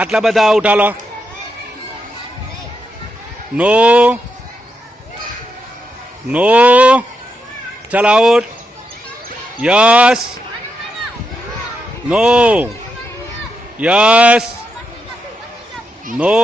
આટલા બધા આઉટ હાલો. No no ચાલ out. Yes no yes no.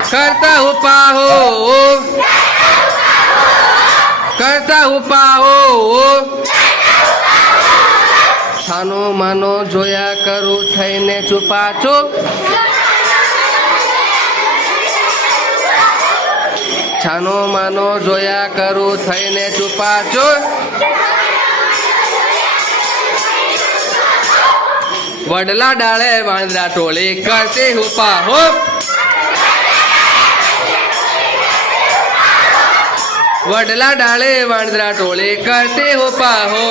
करता हूँ पाहो करता हूँ पाहो छानो मानो जोया करूँ थईने चुपाचुप छानो मानो जोया करूँ थईने चुपाचुप वडला डाले वांदरा टोली करते हूँ पाहो वडला डाले वांदरा टोले करते हो पाहो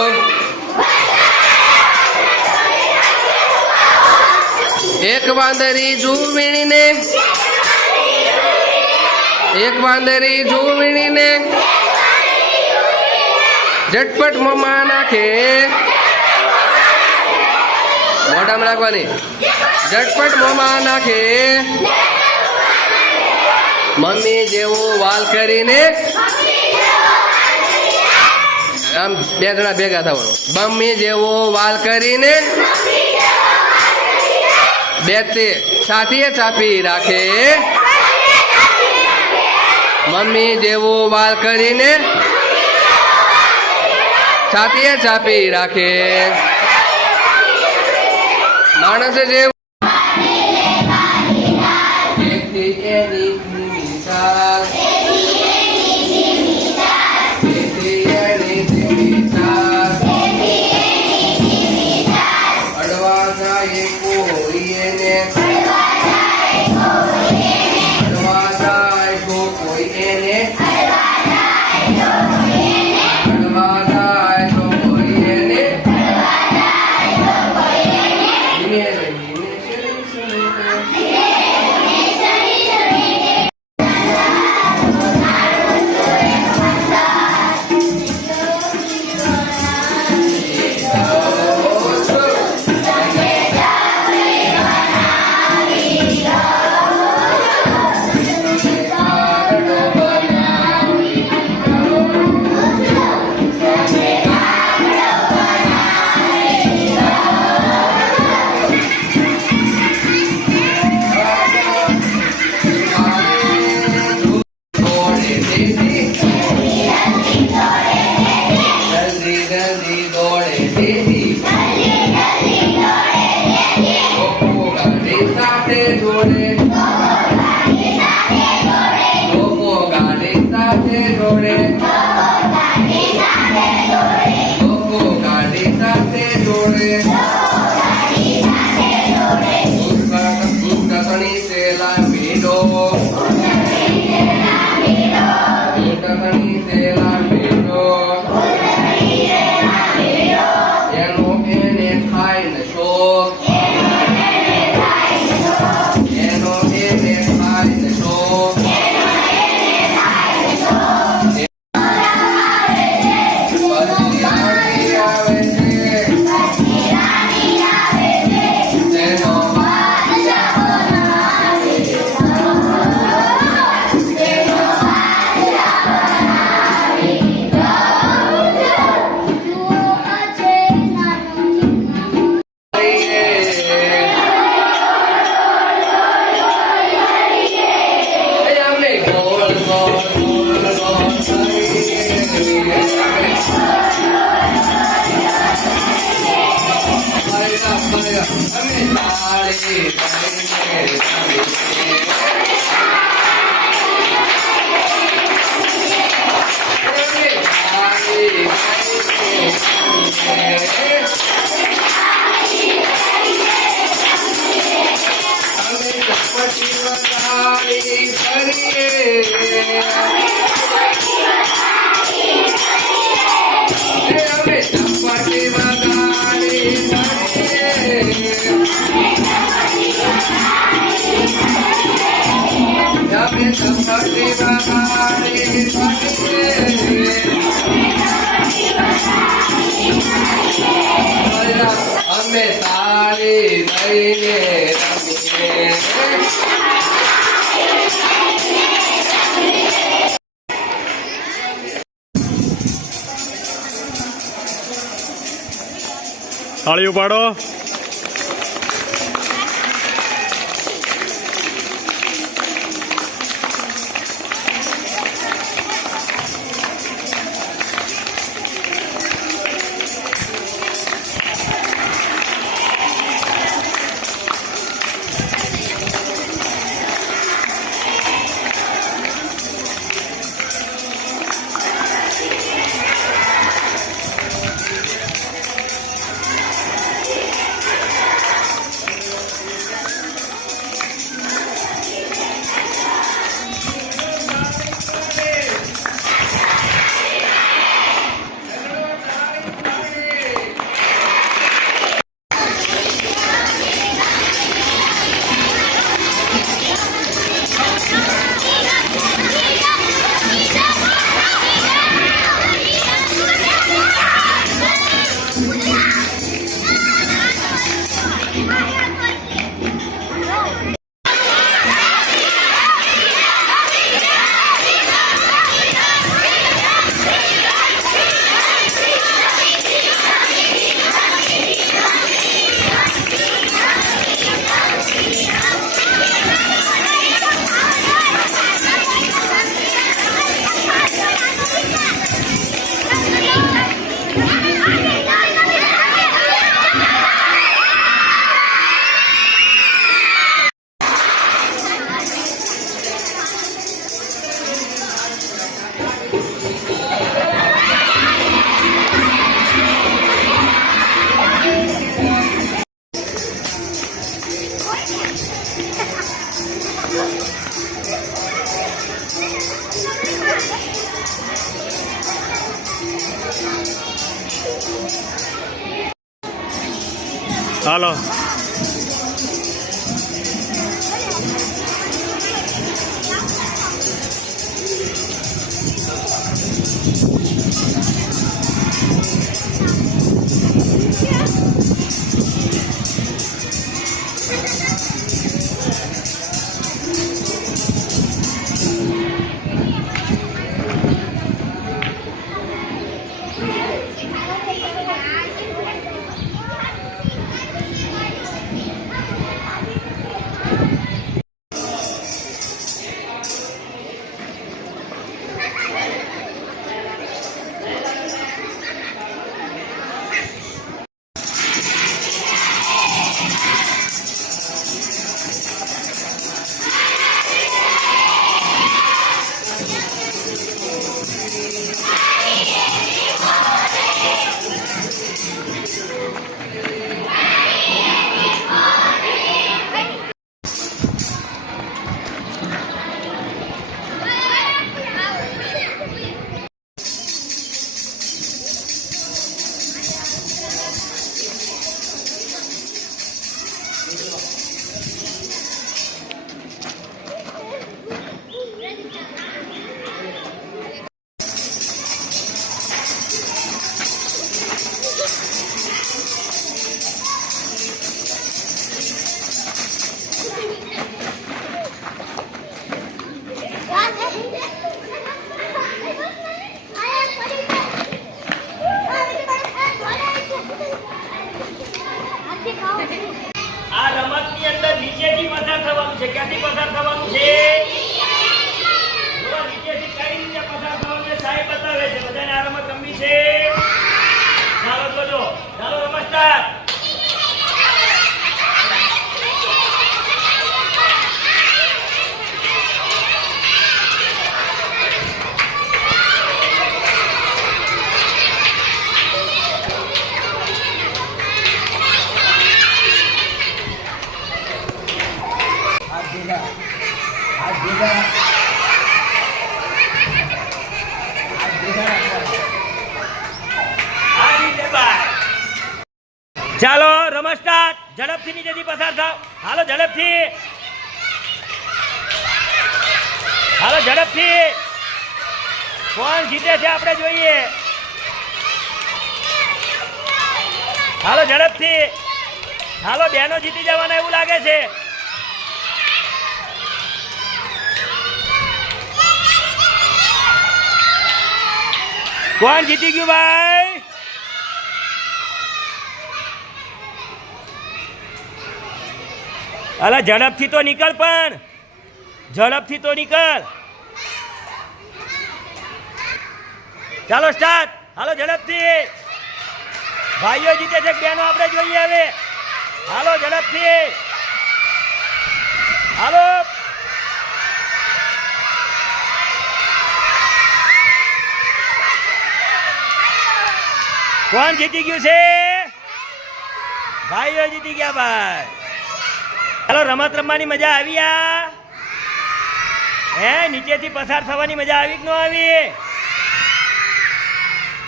एक वांदरी जूविणी ने झटपट मम्मा नाखे मोढाम राखवानी झटपट मम्मा नाखे मम्मी जेवो वाल करीने आम बे जणा भेगा थवानुं मम्मी जेवो वाल करीने बेते छातीए चापी राखे मम्मी जेवो वाल करीने छातीए चापी राखे माणस जेवो Thank you. ફટી વગાડી અમે તાળી લઈને રમીએ તાળીઓ પાડો. હાલો. આ રમતની અંદર નીચેથી પસાર થવાનું છે. ક્યાંથી પસાર થવાનું છે? જો નીચેથી કઈ રીતે પસાર થવાનું છે સાહેબ બતાવે છે. બધાને આ રમત રમવી છે? ચાલો જોજો. ચાલો રમત સ્ટાર્ટ. ચાલો રમત સ્ટાર્ટ. ઝડપથી નીચેથી પસાર થાવ. હાલો ઝડપથી. હાલો ઝડપથી કોણ જીતે છે આપણે જોઈએ. હાલો ઝડપથી. હાલો બેનો જીતી જવાના એવું લાગે છે. કોણ જીતી ગયું ભાઈ? અલા ઝડપથી તો નીકળ, પણ ઝડપથી તો નીકળ. ચાલો સ્ટાર્ટ. હાલો ઝડપથી. ભાઈઓ જીતે છે બહેનો આપણે જોઈએ હવે. હાલો ઝડપથી. હાલો. કોણ જીતી ગયું છે? ભાઈઓ જીતી ગયા ભાઈ. હાલો રમત રમવાની મજા આવી? આ હે નીચેથી પસાર થવાની મજા આવી કે ન આવી?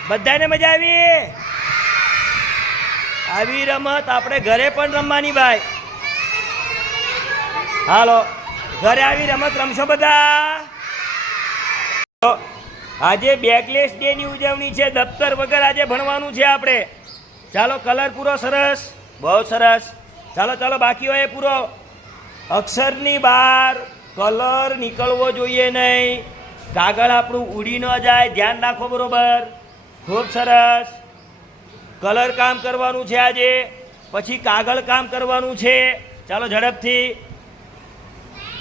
બધાને મજા આવી? આવી રમત આપણે ઘરે પણ રમવાની ભાઈ. હાલો ઘરે આવી રમત રમશો બધા? આજે બેકલેસ ડે ની ઉજવણી છે. દફતર વગર આજે ભણવાનું છે આપણે. ચાલો કલર પૂરો. સરસ, બહુ સરસ. ચાલો ચાલો બાકી હોય એ પૂરો. અક્ષરની બહાર કલર નીકળવો જોઈએ નહીં. કાગળ આપણું ઉડી ન જાય, ધ્યાન રાખો. બરોબર, ખૂબ સરસ. કલર કામ કરવાનું છે આજે, પછી કાગળ કામ કરવાનું છે. ચાલો ઝડપથી.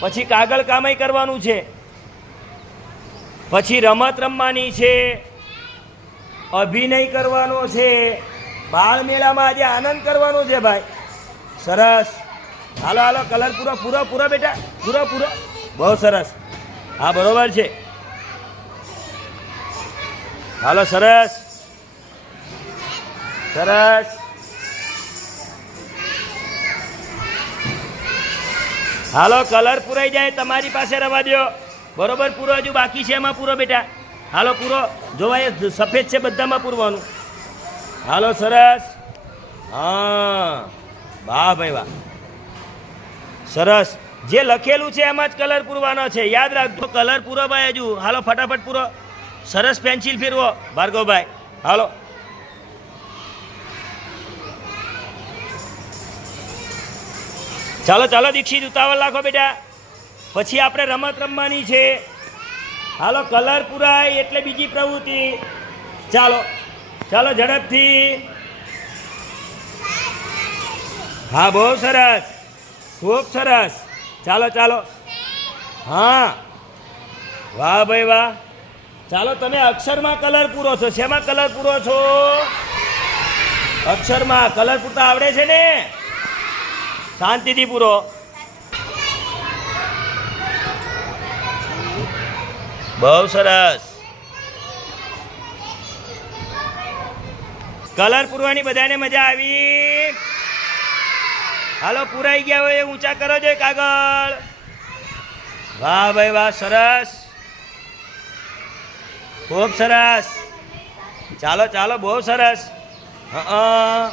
પછી કાગળ કામય કરવાનું છે, પછી રમત રમવાની છે, અભિનય કરવાનો છે, બાળ મેળામાં આજે આનંદ કરવાનો છે ભાઈ. સરસ. હાલો હાલો કલર પૂરો પૂરો પૂરો બેટા, પૂરો પૂરો. બહુ સરસ. હા બરોબર છે. હાલો સરસ સરસ. હાલો કલર પૂરાઈ જાય તમારી પાસે રવા દો. બરોબર, પૂરો હજુ બાકી છે, એમાં પૂરો બેટા. હાલો પૂરો. જોવાય સફેદ છે બધામાં પૂરવાનું. હાલો સરસ. હા વાહ ભાઈ વાહ, સરસ. જે લખેલું છે એમાં જ કલર પૂરવાનો છે, યાદ રાખજો. કલર પૂરો ભાઈ હજુ. હાલો ફટાફટ પૂરો. સરસ. પેન્સિલ ફેરવો ભાર્ગવભાઈ. હાલો ચાલો ચાલો દીક્ષિત ઉતાવળ રાખો બેટા, પછી આપણે રમત રમવાની છે. હાલો કલર પૂરાય એટલે બીજી પ્રવૃત્તિ. ચાલો ચાલો ઝડપથી. હા બહુ સરસ, ખૂબ સરસ. ચાલો ચાલો. હા વાહ ભાઈ વાહ. ચાલો તમે અક્ષરમાં કલર પૂરો છો. શેમાં કલર પૂરો છો? અક્ષરમાં. કલર પૂરતા આવડે છે ને? શાંતિથી પૂરો. બહુ સરસ. કલર પૂરવાની બધાને મજા આવી? હાલો પૂરાઈ ગયા હોય એ ઊંચા કરો છો કાગળ. વાહ ભાઈ વાહ, સરસ, ખૂબ સરસ. ચાલો ચાલો, બહુ સરસ. હા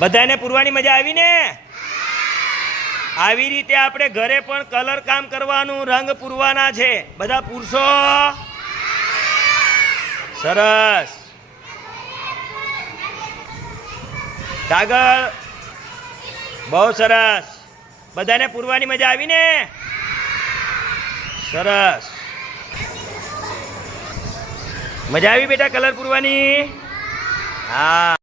બધાને પૂરવાની મજા આવી ને? આવી રીતે આપણે ઘરે પણ કલર કામ કરવાનું, રંગ પૂરવાના છે. બધા પૂરશો? સરસ. કાગળ. બહુ સરસ. બધાને પૂરવાની મજા આવી ને? સરસ. મજા આવી બેટા કલર પૂરવાની? હા.